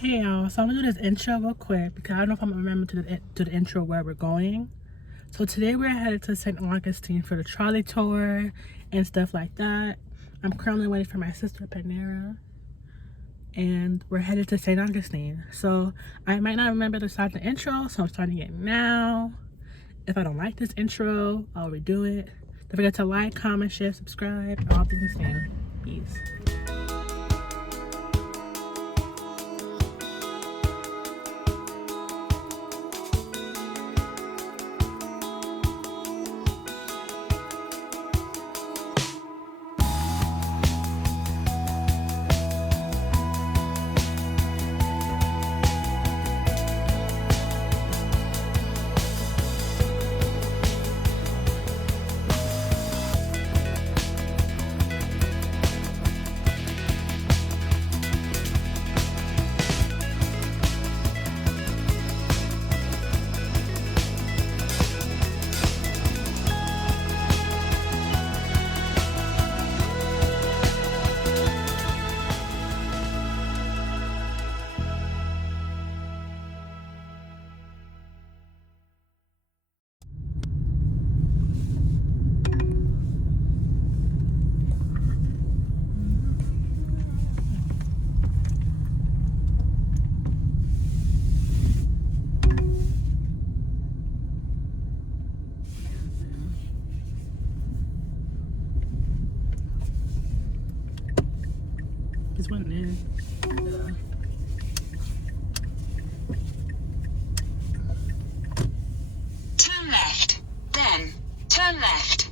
Hey y'all, so I'm gonna do this intro real quick because I don't know if I'm gonna remember to the intro where we're going. So today we're headed to St. Augustine for the trolley tour and stuff like that. I'm currently waiting for my sister Panera, and we're headed to St. Augustine. So I might not remember to start the intro, so I'm starting it now. If I don't like this intro, I'll redo it. Don't forget to like, comment, share, subscribe, all things new. Peace. This one is. Turn left, then turn left.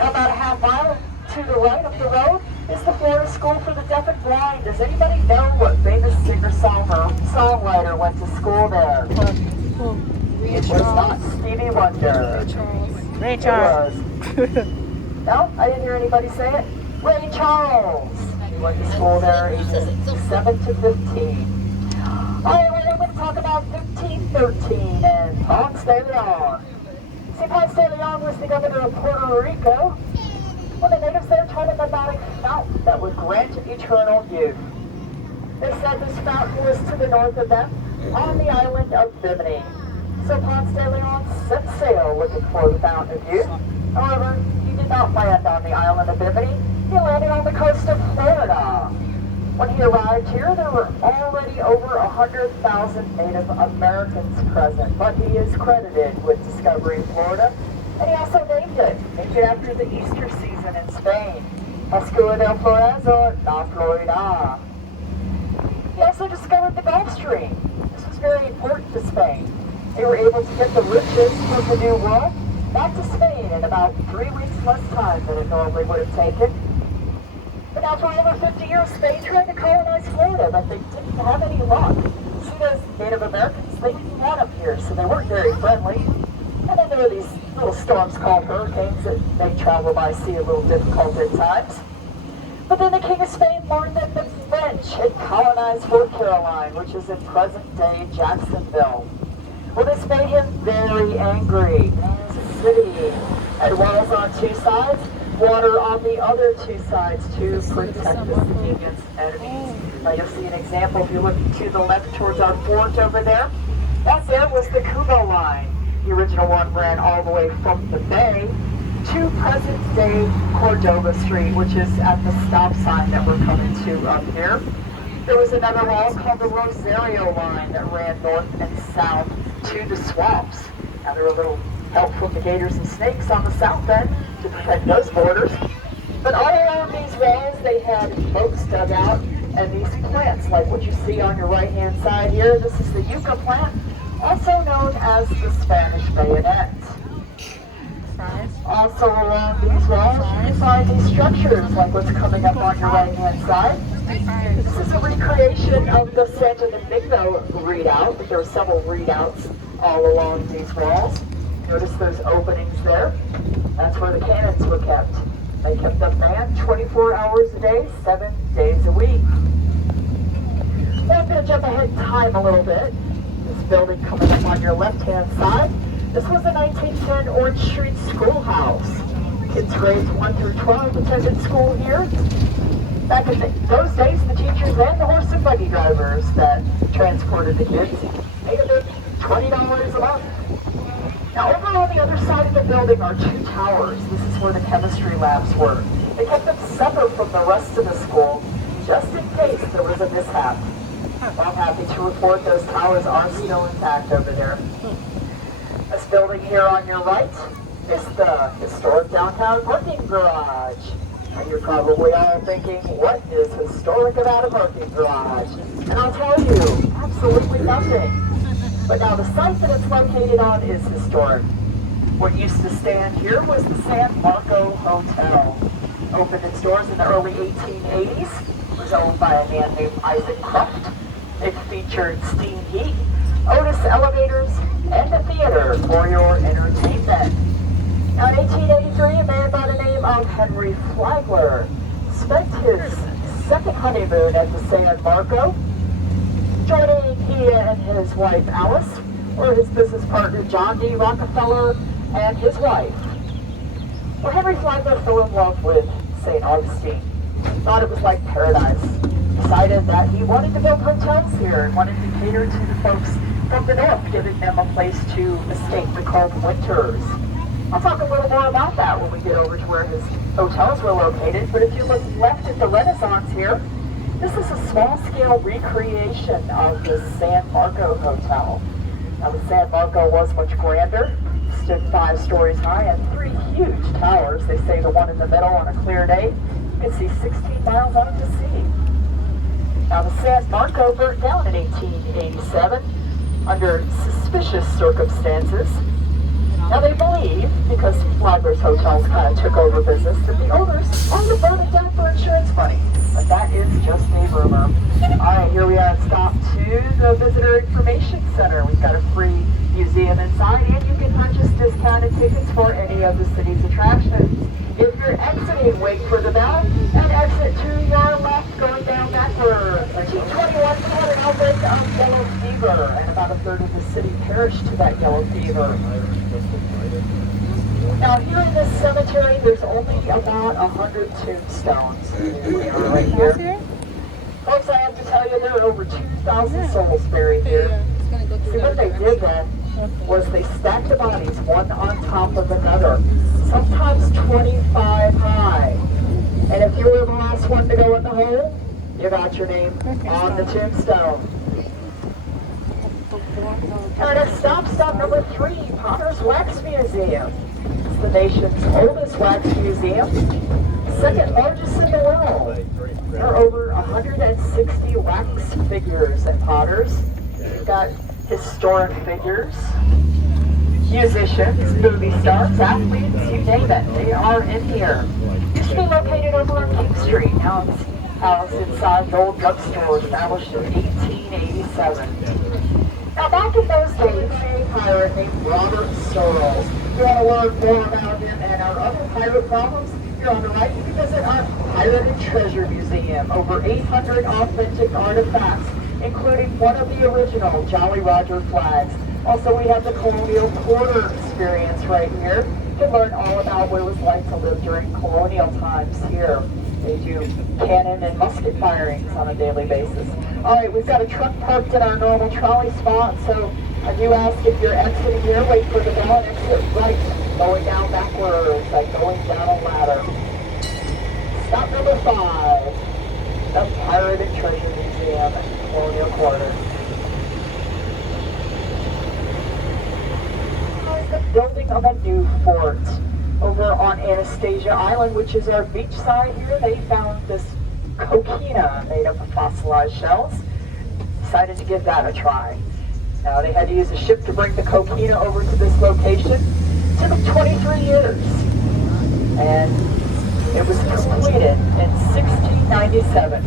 About a half mile to the right up the road is the Florida School for the Deaf and Blind. Does anybody know what famous singer-songwriter went to school there? It was not Stevie Wonder. Ray Charles. No, I didn't hear anybody say it. Ray Charles. He went to school there ages 7 to 15. All right, well, we're going to talk about 1513 and Ponce de Leon. See, Ponce de Leon was the governor of Puerto Rico when the natives there tried a pneumatic fountain that would grant eternal youth. They said this fountain was to the north of them on the island of Bimini. So Ponce de Leon set sail looking for the fountain of youth. However, he did not land on the island of Bimini. He landed on the coast of Florida. When he arrived here, there were already over 100,000 Native Americans present, but he is credited with discovering Florida, and he also named it after the Easter season in Spain, Pascua del Florezo, la Florida. He also discovered the Gulf Stream. This was very important to Spain. They were able to get the riches of the New World back to Spain in about 3 weeks less time than it normally would have taken. But now for over 50 years, Spain tried to colonize Florida, but they didn't have any luck. See, those Native Americans, they didn't want them here, so they weren't very friendly. And then there were these Little storms called hurricanes that make travel by sea a little difficult at times. But then the King of Spain learned that the French had colonized Fort Caroline, which is in present-day Jacksonville. Well, this made him very angry. The city had walls on two sides, water on the other two sides to protect the city against enemies. Now you'll see an example if you look to the left towards our fort over there. That there was the Cuba line. The original one ran all the way from the bay to present-day Cordova Street, which is at the stop sign that we're coming to up here. There was another wall called the Rosario line that ran north and south to the swamps. Now there were little help from the gators and snakes on the south end to protect those borders. But all along these walls, they had oaks dug out, and these plants, like what you see on your right-hand side here, this is the yucca plant, also known as the Spanish bayonet. Also along these walls, you can find these structures, like what's coming up on your right-hand side. This is a recreation of the Santo Domingo redoubt, but there are several redoubts all along these walls. Notice those openings there. That's where the cannons were kept. They kept them manned 24 hours a day, 7 days a week. Well, I'm going to jump ahead in time a little bit. This building coming up on your left-hand side. This was the 1910 Orange Street Schoolhouse. Kids grades 1 through 12 attended school here. Back in those days, the teachers and the horse and buggy drivers that transported the kids made about $20 a month. Now, over on the other side of the building are 2 towers. This is where the chemistry labs were. They kept them separate from the rest of the school, just in case there was a mishap. Well, I'm happy to report those towers are still intact over there. This building here on your right is the historic downtown parking garage. And you're probably all thinking, what is historic about a parking garage? And I'll tell you, absolutely nothing. But now the site that it's located on is historic. What used to stand here was the San Marco Hotel. Opened its doors in the early 1880s. It was owned by a man named Isaac Croft. It featured steam heat, Otis elevators, and a theater for your entertainment. Now in 1883, a man by the name of Henry Flagler spent his second honeymoon at the San Marco. Joining he and his wife Alice were his business partner John D. Rockefeller and his wife. Well, Henry Flagler fell in love with St. Augustine. Thought it was like paradise. Decided that he wanted to build hotels here and wanted to cater to the folks from the north, giving them a place to escape the cold winters. I'll talk a little more about that when we get over to where his hotels were located, but if you look left at the Renaissance here, this is a small-scale recreation of the San Marco Hotel. Now the San Marco was much grander, stood 5 stories high and 3 huge towers. They say the one in the middle on a clear day, you can see 16 miles out to sea. Now the San Marco burnt down in 1887 under suspicious circumstances. Now they believe, because Flagler's Hotels kind of took over business, that the owners wanted to burn it down for insurance money. But that is just a rumor. Alright, here we are at stop 2, the Visitor Information Center. We've got a free museum inside, and you can purchase discounted tickets for any of the city's attractions. If you're exiting, wait for the bell, and exit to your left going down backwards. In 221, we had an outbreak of yellow fever, and about a third of the city perished to that yellow fever. Now here in this cemetery, there's only about 100 tombstones. Here we are right here. Folks, I have to tell you, there are over 2,000 souls buried here. See, what they did then was they stacked the bodies one on top of another, sometimes 25 high. And if you were the last one to go in the hole, you got your name on the tombstone. All right, next stop number 3, Potter's Wax Museum. It's the nation's oldest wax museum, second largest in the world. There are over 160 wax figures at Potter's. You've got historic figures, musicians, movie stars, athletes, you name it, they are in here. Used to be located over on King Street. Now it's housed inside the old drugstore established in 1887. Now, back in those days, a pirate named Robert Sorrells. If you want to learn more about him and our other pirate problems, you're on the right. You can visit our Pirate and Treasure Museum. Over 800 authentic artifacts, including one of the original Jolly Roger flags. Also, we have the Colonial Quarter experience right here. You can learn all about what it was like to live during colonial times here. They do cannon and musket firings on a daily basis. All right, we've got a truck parked in our normal trolley spot, so I do ask if you're exiting here, wait for the bell and exit right, going down backwards, like going down a ladder. Stop number 5, the Pirate and Treasure Museum, Colonial Quarter. The building of a new fort over on Anastasia Island, which is our beach side here. They found this coquina made up of fossilized shells. Decided to give that a try. Now, they had to use a ship to bring the coquina over to this location. It took them 23 years. And it was completed in 1697.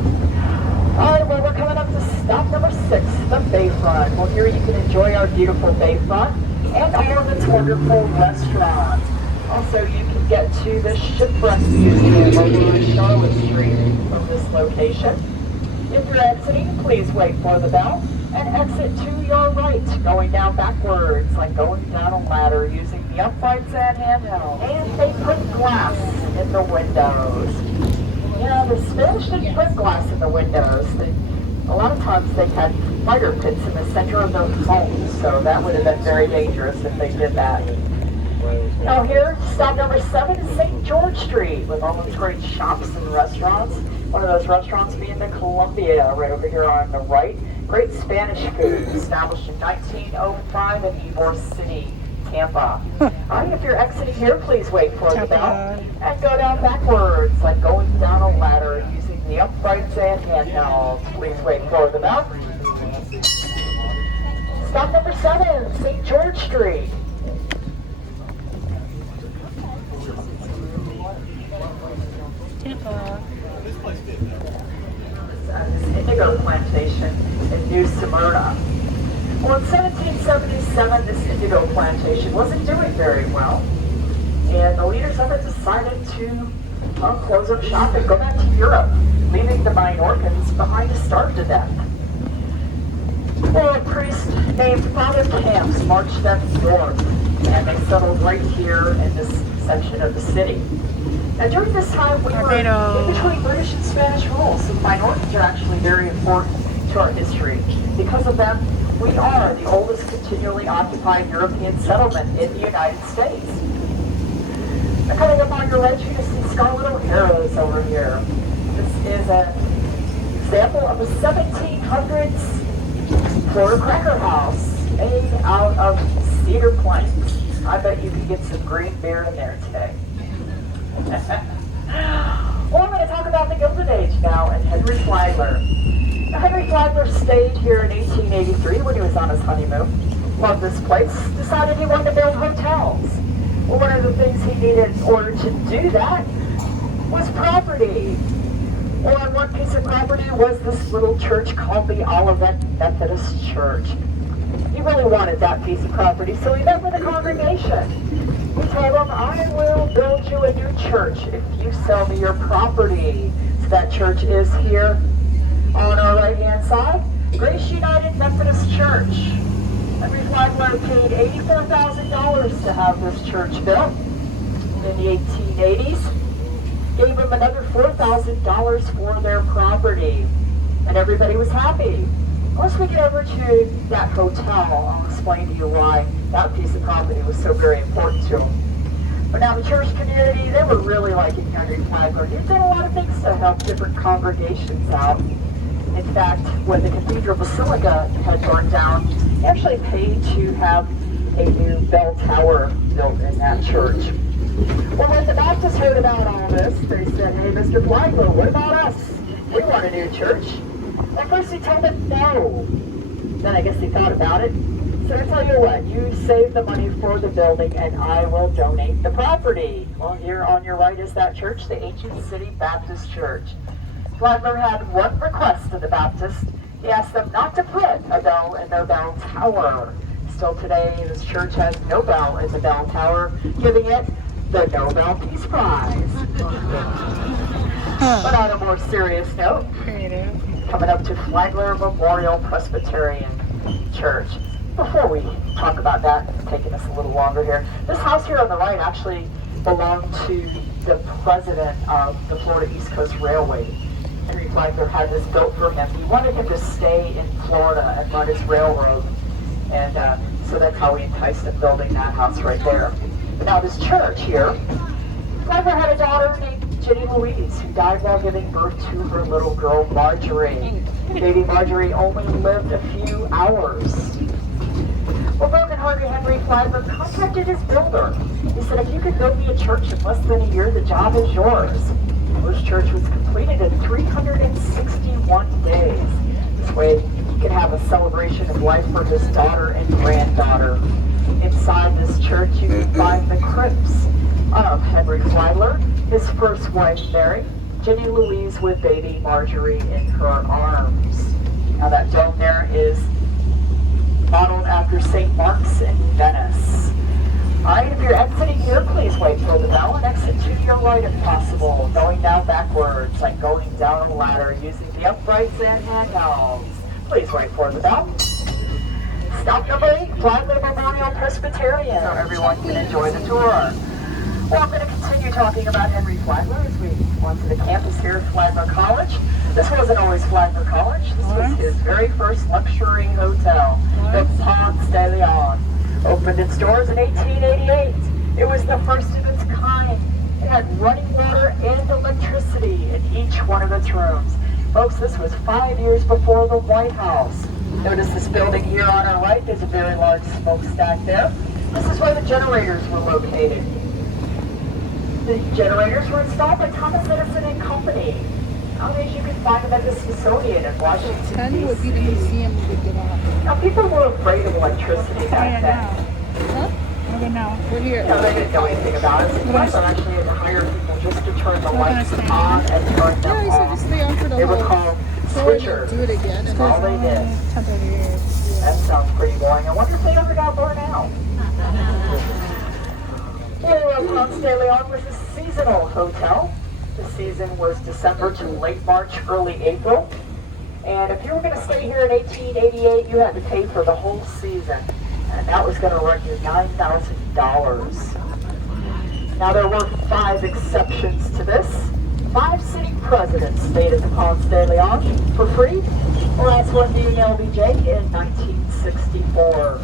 All right, well, we're coming up to stop number 6, the Bayfront. Well, here you can enjoy our beautiful Bayfront and all of its wonderful restaurants. Also, you can get to the Shipwreck Museum over on Charlotte Street from this location. If you're exiting, please wait for the bell and exit to your right, going down backwards, like going down a ladder using the uprights and handheld. And they put glass in the windows. Yeah, the Spanish didn't put glass in the windows. A lot of times they had fire pits in the center of their homes, so that would have been very dangerous if they did that. Now here, stop number 7 is St. George Street, with all those great shops and restaurants. One of those restaurants being the Columbia, right over here on the right. Great Spanish food, established in 1905 in Ybor City, Tampa. All right, if you're exiting here, please wait for the bell and go down backwards, like going down a ladder using the uprights and handhelds. Please wait for the bell. Stop number 7, St. George Street. This indigo plantation in New Smyrna. Well, in 1777, this indigo plantation wasn't doing very well, and the leaders of it decided to close up shop and go back to Europe, leaving the Minorcans behind to starve to death. Well, a priest named Father Camps marched them north, and they settled right here in this section of the city. Now, during this time, we were in between British and Spanish rule, so the Minorcans are actually very important to our history. Because of them, we are the oldest continually occupied European settlement in the United States. Now, coming up on your right, you can see Scarlet O'Hara's over here. This is an example of a 1700s Florida cracker house made out of cedar planks. I bet you can get some green beer in there today. Well, I'm going to talk about the Gilded Age now and Henry Flagler. Now, Henry Flagler stayed here in 1883 when he was on his honeymoon. Loved this place, decided he wanted to build hotels. Well, one of the things he needed in order to do that was property. Well, on one piece of property was this little church called the Olivet Methodist Church. He really wanted that piece of property, so he met with the congregation. He told them, I will build you a new church if you sell me your property. So that church is here on our right-hand side, Grace United Methodist Church. Henry Flagler paid $84,000 to have this church built in the 1880s. Gave him another $4,000 for their property, and everybody was happy. Once we get over to that hotel, I'll explain to you why that piece of property was so very important to him. But now the church community, they were really liking Henry Flagler. He did a lot of things to help different congregations out. In fact, when the Cathedral Basilica had burned down, he actually paid to have a new bell tower built in that church. Well, when the Baptists heard about all this, they said, hey, Mr. Flagler, what about us? We want a new church. At first he told them no. Then I guess he thought about it. So I tell you what, you save the money for the building and I will donate the property. Well, here on your right is that church, the Ancient City Baptist Church. Flagler had one request of the Baptists, He asked them not to put a bell in their bell tower. Still today, this church has no bell in the bell tower, giving it the Nobel Peace Prize. But on a more serious note, coming up to Flagler Memorial Presbyterian Church. Before we talk about that, it's taking us a little longer here. This house here on the right actually belonged to the president of the Florida East Coast Railway. Henry Flagler had this built for him. He wanted him to stay in Florida and run his railroad. And so that's how we enticed him building that house right there. But now this church here, Flagler had a daughter named Jenny Louise, who died while giving birth to her little girl, Marjorie. Baby Marjorie only lived a few hours. Well, broken-hearted Henry Flagler contacted his builder. He said, if you could build me a church in less than a year, the job is yours. This church was completed in 361 days. This way, he could have a celebration of life for his daughter and granddaughter. Inside this church, you can find the crypts of Henry Flagler, his first wife, Mary, Jenny Louise with baby Marjorie in her arms. Now that dome there is modeled after St. Mark's in Venice. Alright, if you're exiting here, please wait for the bell and exit to your right if possible. Going down backwards, like going down a ladder using the uprights and handhelds. Please wait for the bell. Stop number 8, Flagler Memorial Presbyterian, so everyone can enjoy the tour. Well, I'm going to continue talking about Henry Flagler as we went to the campus here at Flagler College. This wasn't always Flagler College. This was his very first luxury hotel, the Ponce de Leon. Opened its doors in 1888. It was the first of its kind. It had running water and electricity in each one of its rooms. Folks, this was 5 years before the White House. Notice this building here on our right. There's a very large smokestack there. This is where the generators were located. The generators were installed by Thomas Edison and Company. Nowadays you can find them at the Smithsonian in Washington, D.C. 10 would be the museum we could get off. Now people were afraid of electricity back then. Huh? Okay, now. We're here. You know, they didn't know anything about it. So Wesson actually had to hire people just to turn the lights on and turn them Yeah, he said just off. stay on for the They were whole called tour and switchers. do it again. That's all they did. 10:38. That sounds pretty boring. I wonder if they ever got burned out. Ponce de Leon was a seasonal hotel. The season was December to late March, early April. And if you were going to stay here in 1888, you had to pay for the whole season. And that was going to run you $9,000. Now there were 5 exceptions to this. 5 sitting presidents stayed at the Ponce de Leon for free. The last one being LBJ in 1964.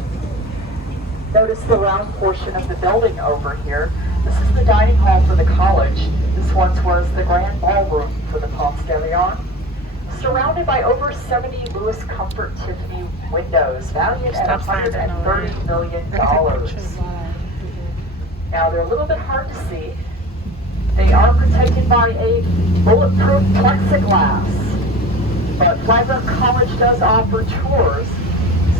Notice the round portion of the building over here. This is the dining hall for the college. This once was the grand ballroom for the Ponce de Leon. Surrounded by over 70 Louis Comfort Tiffany windows, valued at $130 million. Now they're a little bit hard to see. They are protected by a bulletproof plexiglass. But Flagler College does offer tours,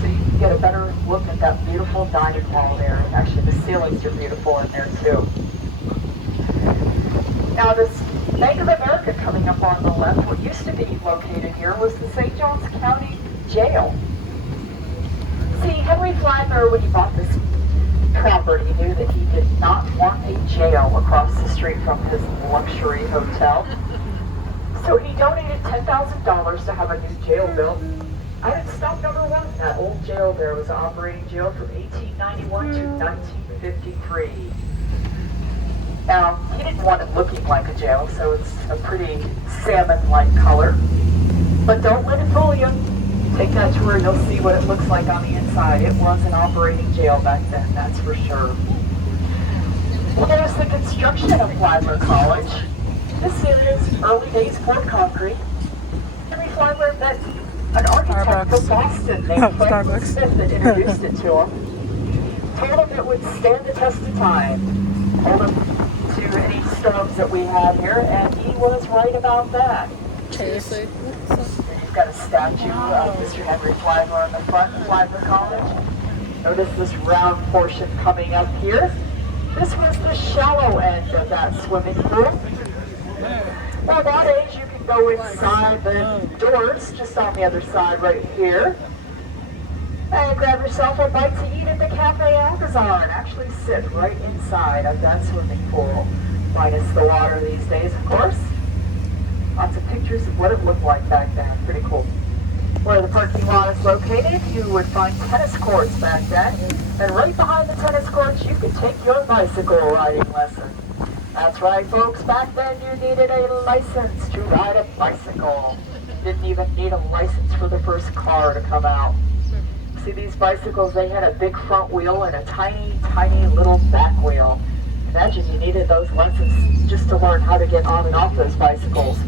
so you can get a better look at that beautiful dining hall there. Actually, the ceilings are beautiful in there too. Now this Bank of America coming up on the left, what used to be located here was the St. Johns County Jail. See, Henry Flagler, when he bought this property, knew that he did not want a jail across the street from his luxury hotel. So he donated $10,000 to have a new jail built. I didn't stop number 1. That old jail there was an operating jail from 1891 to 1953. Now, he didn't want it looking like a jail, so it's a pretty salmon-like color. But don't let it fool you. Take that tour, you'll see what it looks like on the inside. It was an operating jail back then, that's for sure. Well, there's the construction of Flagler College. This is early days poured concrete. Henry Flagler met an architect from Boston named Franklin Smith that introduced it to him. Told him it would stand the test of time. Hold him to any storms that we have here, and he was right about that. Seriously? You've got a statue of Mr. Henry Flagler on the front of Flagler College. Notice this round portion coming up here. This was the shallow end of that swimming pool. Well, nowadays you can go inside the doors, just on the other side right here. And grab yourself a bite to eat at the Cafe Amazon. Actually sit right inside of that swimming pool. Minus the water these days, of course. Lots of pictures of what it looked like back then. Pretty cool. Where the parking lot is located, you would find tennis courts back then. And right behind the tennis courts, you could take your bicycle riding lesson. That's right, folks. Back then, you needed a license to ride a bicycle. You didn't even need a license for the first car to come out. See, these bicycles, they had a big front wheel and a tiny, tiny little back wheel. Imagine you needed those lessons just to learn how to get on and off those bicycles.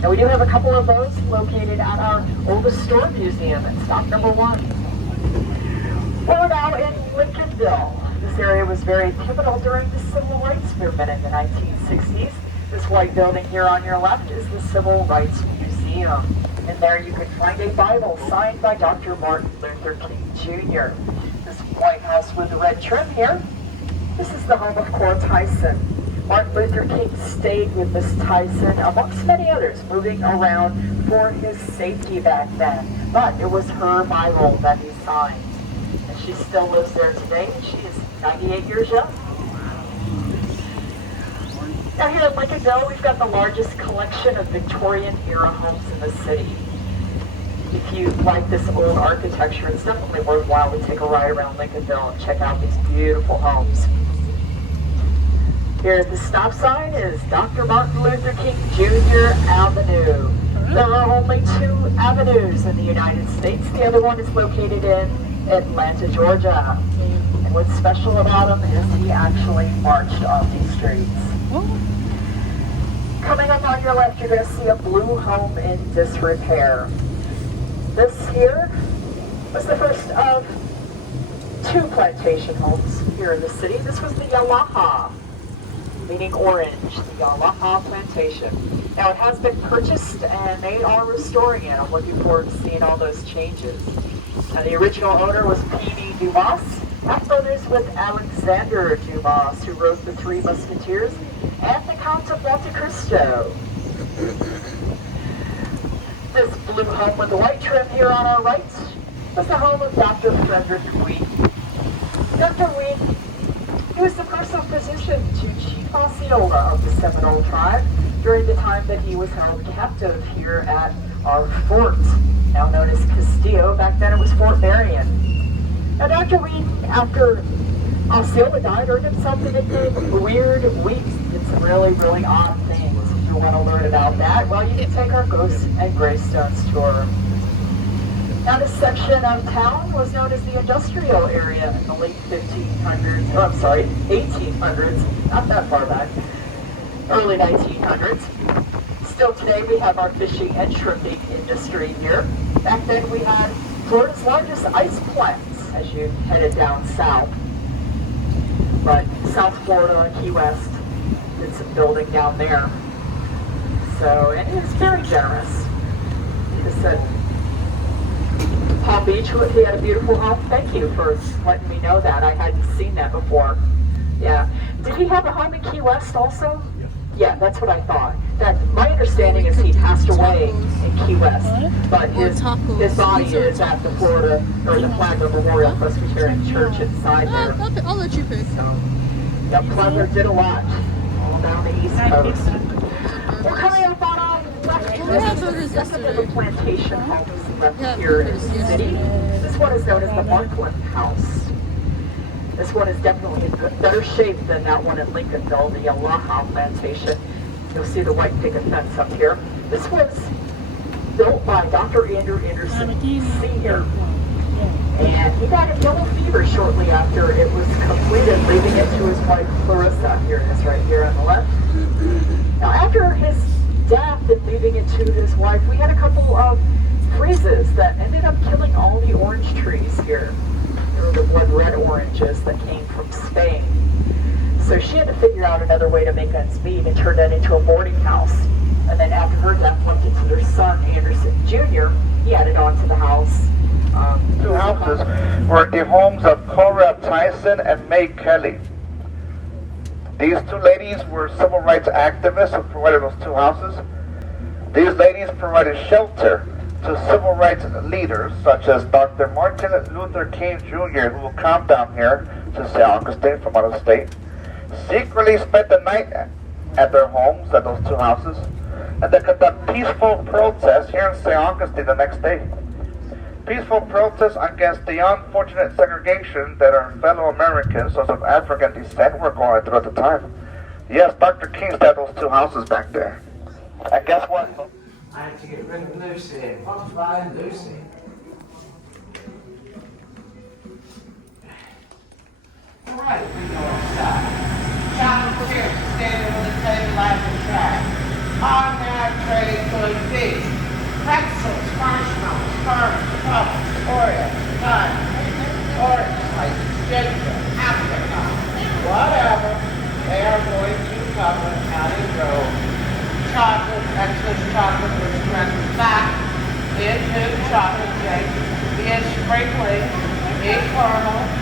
Now, we do have a couple of those located at our oldest store museum at stop number 1. We're now in Lincolnville. This area was very pivotal during the Civil Rights Movement in the 1960s. This white building here on your left is the Civil Rights Museum. And there you can find a Bible signed by Dr. Martin Luther King Jr. This White House with the red trim here, this is the home of Cora Tyson. Martin Luther King stayed with Miss Tyson, amongst many others, moving around for his safety back then. But it was her Bible that he signed. And she still lives there today, and she is 98 years young. Now here in Lincolnville, we've got the largest collection of Victorian-era homes in the city. If you like this old architecture, it's definitely worthwhile to take a ride around Lincolnville and check out these beautiful homes. Here at the stop sign is Dr. Martin Luther King Jr. Avenue. There are only 2 avenues in the United States. The other one is located in Atlanta, Georgia. And what's special about him is he actually marched on these streets. Coming up on your left, you're going to see a blue home in disrepair. This here was the first of 2 plantation homes here in the city. This was the Yalaha, meaning orange, the Yalaha plantation. Now it has been purchased and they are restoring it. I'm looking forward to seeing all those changes. Now the original owner was P.B. Dumas, half brothers with Alexander Dumas, who wrote The Three Musketeers and The Count of Monte Cristo. This blue home with the white trim here on our right was the home of Dr. Frederick Wheat. Dr. Wheat, he was the personal physician to Chief Osceola of the Seminole tribe during the time that he was held captive here at our fort, now known as Castillo. Back then it was Fort Marion. Now Dr. Wheat, after Osceola died, earned himself the nickname Weird Wheat. Did some really, really odd things. If you want to learn about that, well, you can take our Ghosts and Gravestones tour. Now this section of town was known as the industrial area in the late 1800s, not that far back, early 1900s. Still today we have our fishing and shrimping industry here. Back then we had Florida's largest ice plants as you headed down south. But South Florida and Key West did some building down there. So, and it's very generous. He just said, Palm Beach, he had a beautiful home. Thank you for letting me know that. I hadn't seen that before. Yeah. Did he have a home in Key West also? Yeah, that's what I thought. My understanding is he passed away in Key West, but his body is at the Florida, or the Flagler Memorial Presbyterian Church inside there. I'll let you pick. So, yep, Flagler did a lot all down the East Coast. We're coming up on our left. We had burgers yesterday. The plantation homes left here in the city. This one is known as the Markland House. This one is definitely in better shape than that one in Lincolnville, the Yalaha plantation. You'll see the white picket fence up here. This was built by Dr. Andrew Anderson Sr. And he died of yellow fever shortly after it was completed, leaving it to his wife Clarissa. Here it is right here on the left. Now after his death and leaving it to his wife, we had a couple of freezes that ended up killing all the orange trees here. They were the blood red oranges that came from Spain. So she had to figure out another way to make ends meet and turn that into a boarding house. And then after her death, left it to their son, Anderson Jr. He added on to the house. 2 houses were the homes of Cora Tyson and May Kelly. These 2 ladies were civil rights activists who provided those 2 houses. These ladies provided shelter to civil rights leaders such as Dr. Martin Luther King Jr., who will come down here to St. Augustine from out of state, secretly spent the night at their homes, at those two houses, and they conduct peaceful protests here in St. Augustine the next day. Peaceful protests against the unfortunate segregation that our fellow Americans, those of African descent, were going through at the time. Yes, Dr. King had those two houses back there. And guess what? I had to get rid of Lucy. What's wrong with Lucy? All right, we go outside. Chocolate chips standing on the table like a track. Automatic trade good fish. Pretzels, marshmallows, carrots, puffs, Oreos, nuts, orange slices, ginger, apricot, whatever. They are going to cover County Road. Chocolate, excess chocolate was pressed back into chocolate cake, then sprinkling in caramel.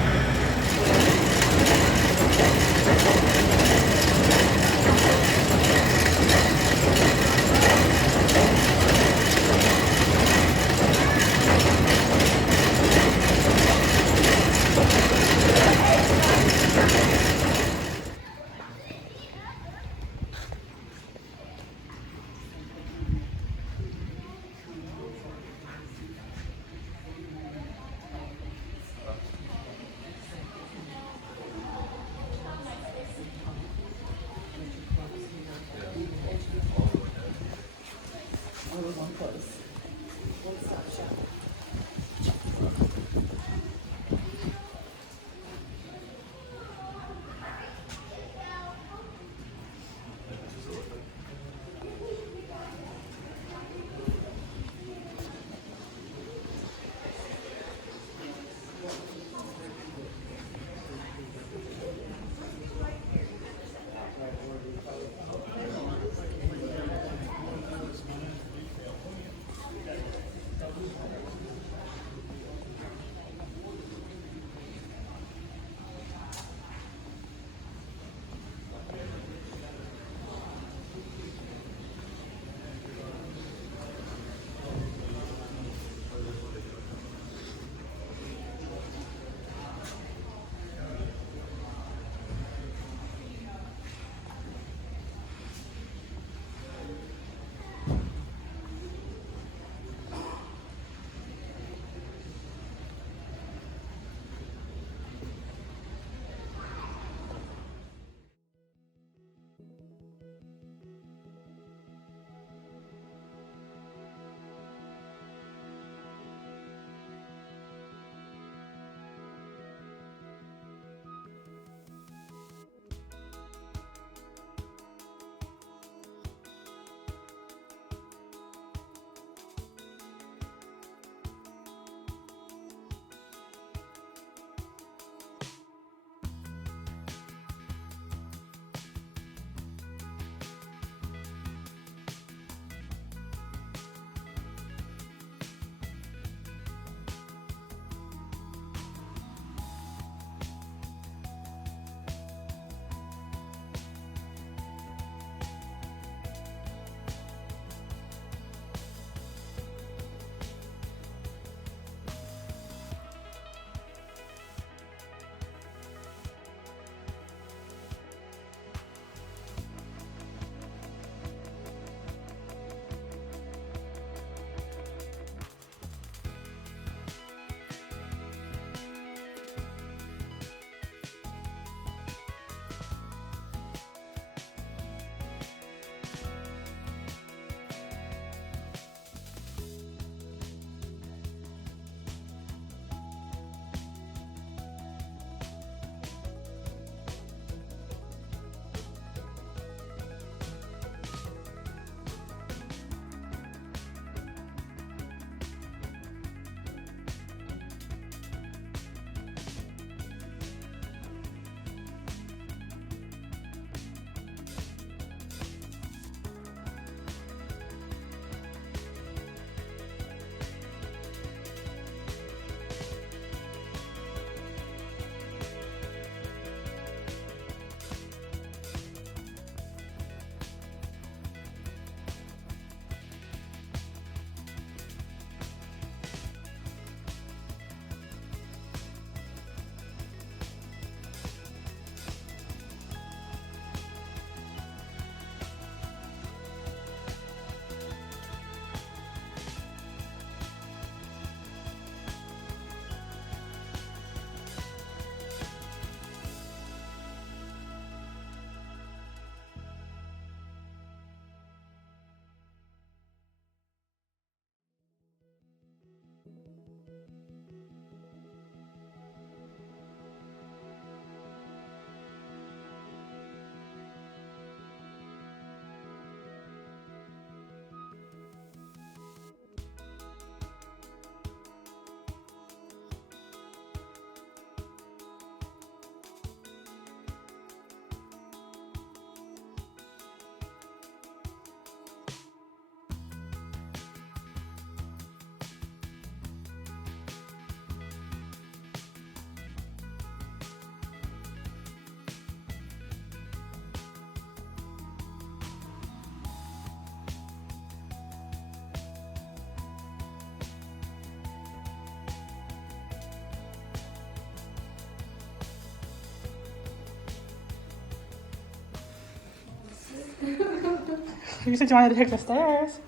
You said you wanted to take the stairs.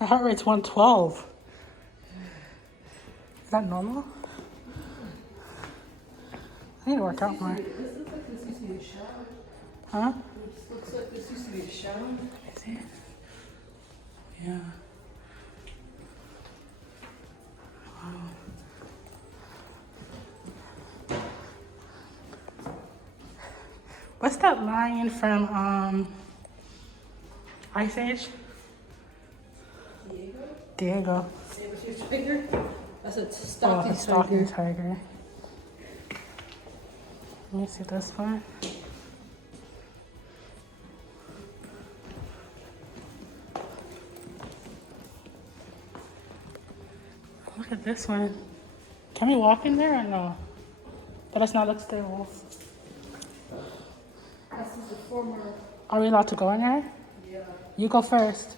My heart rate's 112. Is that normal? I need to work out more. This looks like this used to be a shower. Huh? This looks like this used to be a shower. Is it? Yeah. Wow. What's that lion from Ice Age? Diego. Saber-toothed tiger. That's a Oh, stocky a stalking tiger. tiger. Let me see this one. Look at this one. Can we walk in there or no? That does not look stable. This is a former. Are we allowed to go in there? Yeah. You go first.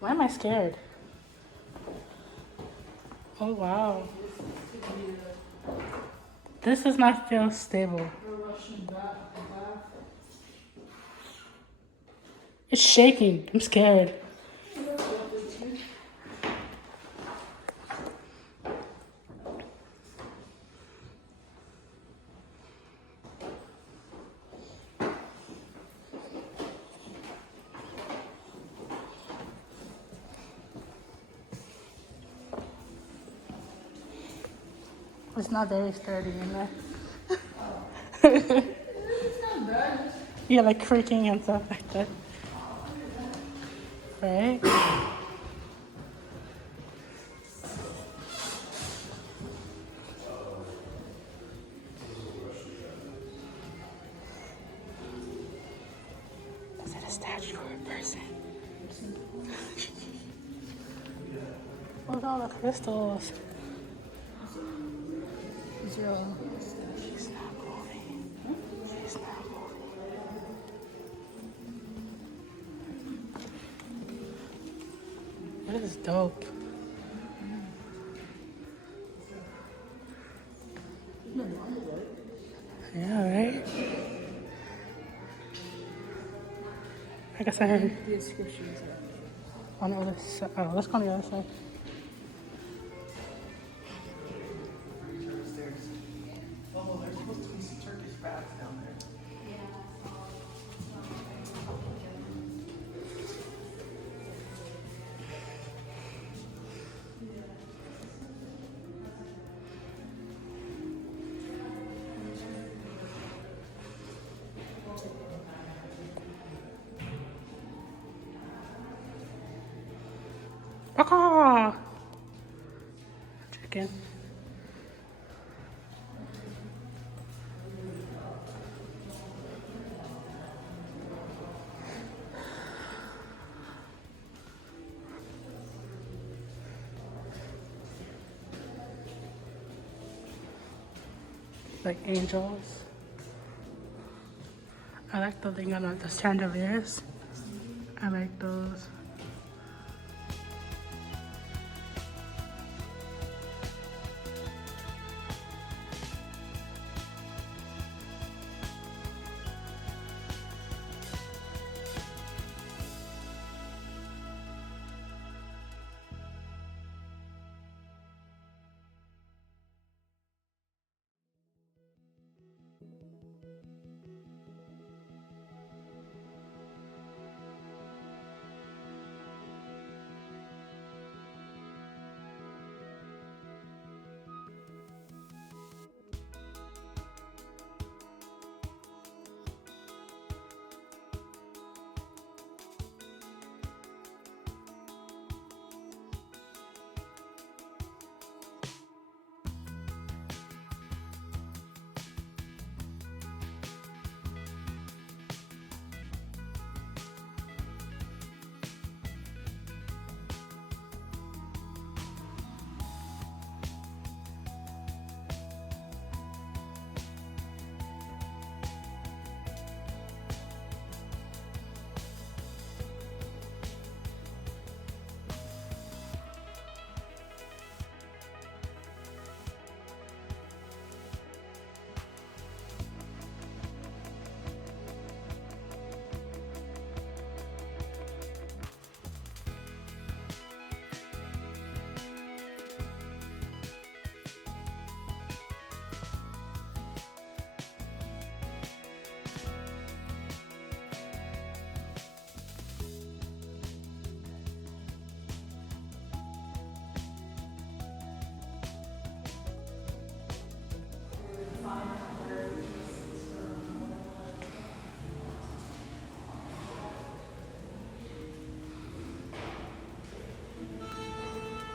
Why am I scared? Oh wow. This does not feel stable. It's shaking. I'm scared. It's not very sturdy in there. It's not bad. Yeah, like creaking and stuff like that. Right? Is that a statue or a person? Look at all the crystals. These are all. She's not moving. She's not moving. This is dope. Yeah, right? I guess I heard The inscriptions are. on the other side. Oh, let's go on the other side. Oh, there's supposed to be some Turkish baths down there. Ah! Chicken. Like angels. I like the thing on the chandeliers. I like those.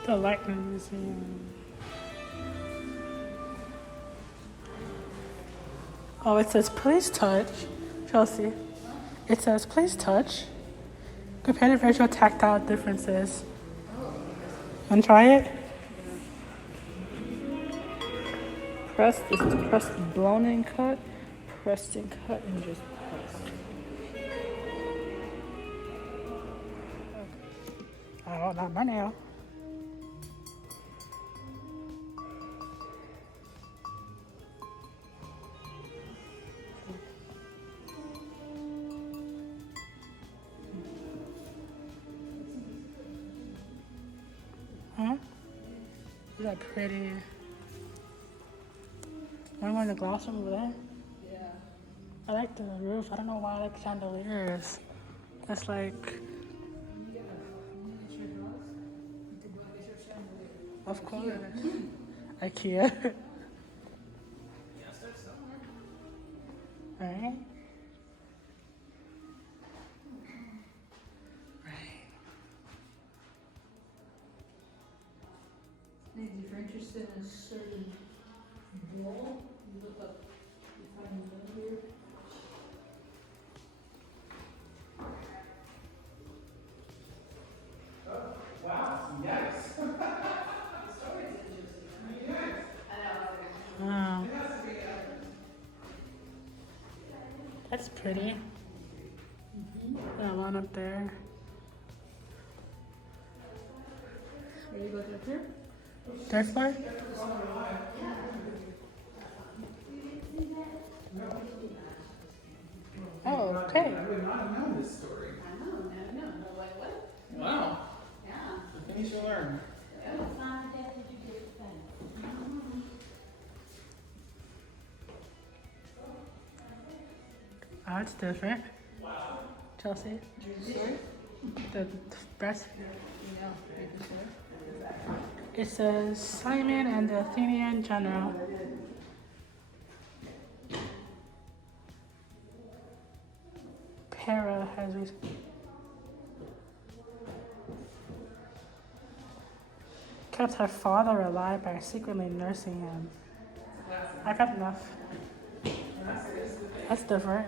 The Lightning Museum. Oh, it says please touch. Chelsea. It says please touch. Compare the visual tactile differences. Want to try it? Press. This is press, blown and cut. Pressed and cut, and just press. Oh, not my nail. Huh? Is that pretty? Remember the gloss room over there? Yeah. I like the roof. I don't know why I like chandeliers. It's like, of course, IKEA. Right? If you're interested in a certain wall, you look up, you find the middle here. Wow. That's pretty. That one up there. Are you looking up here? Third floor? Oh, okay. I would not have known this story. Wow. The things you learn. Oh, it's different. Chelsea? The breast. It says Simon and the Athenian general. Para has kept her father alive by secretly nursing him. I got enough. That's different.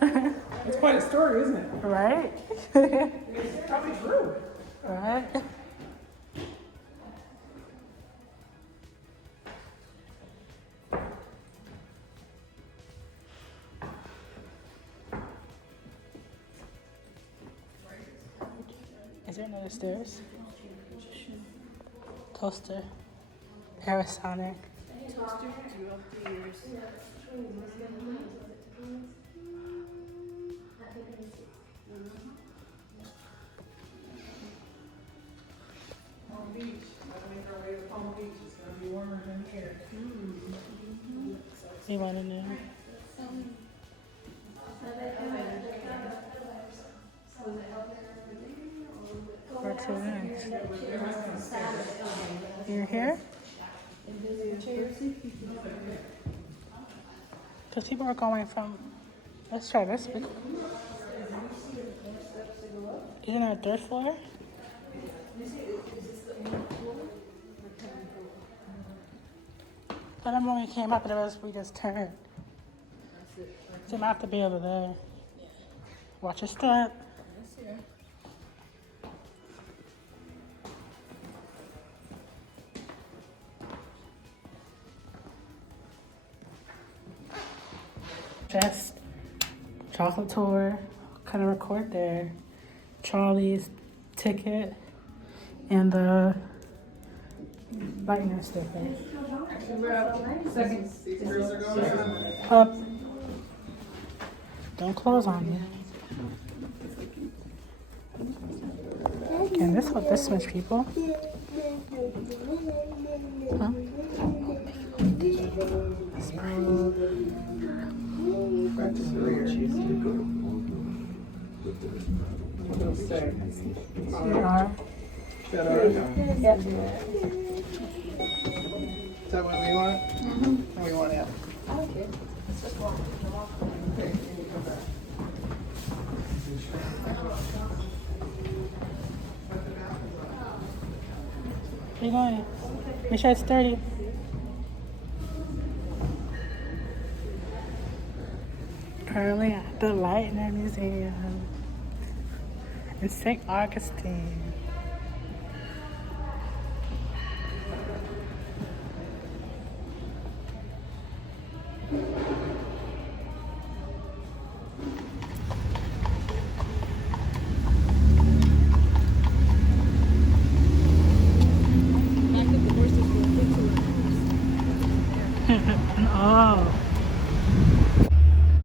It's quite a story, isn't it? Right? It's probably true. Right? Is there another stairs? Toaster. Parasonic. Toaster throughout the years. Palm Beach. Gotta make our way to Palm Beach. It's gonna be warmer than here. You want to know? Where to next? You're here? Because people are going from. Let's try this. Isn't it a third floor? I remember when we came up, we just turned. So you might have to be over there. Watch your step. Just chocolate tour, kind of record there. Charlie's ticket and the lightning sticker. These girls are going on. Up. Don't close on me. And this hold this much people. Huh? Back to the rear. You are. Is that what we want? Mm-hmm. We want it. Okay. Let's just walk. Okay. Keep going. Make sure it's sturdy. Currently at the Lightning Museum in St. Augustine.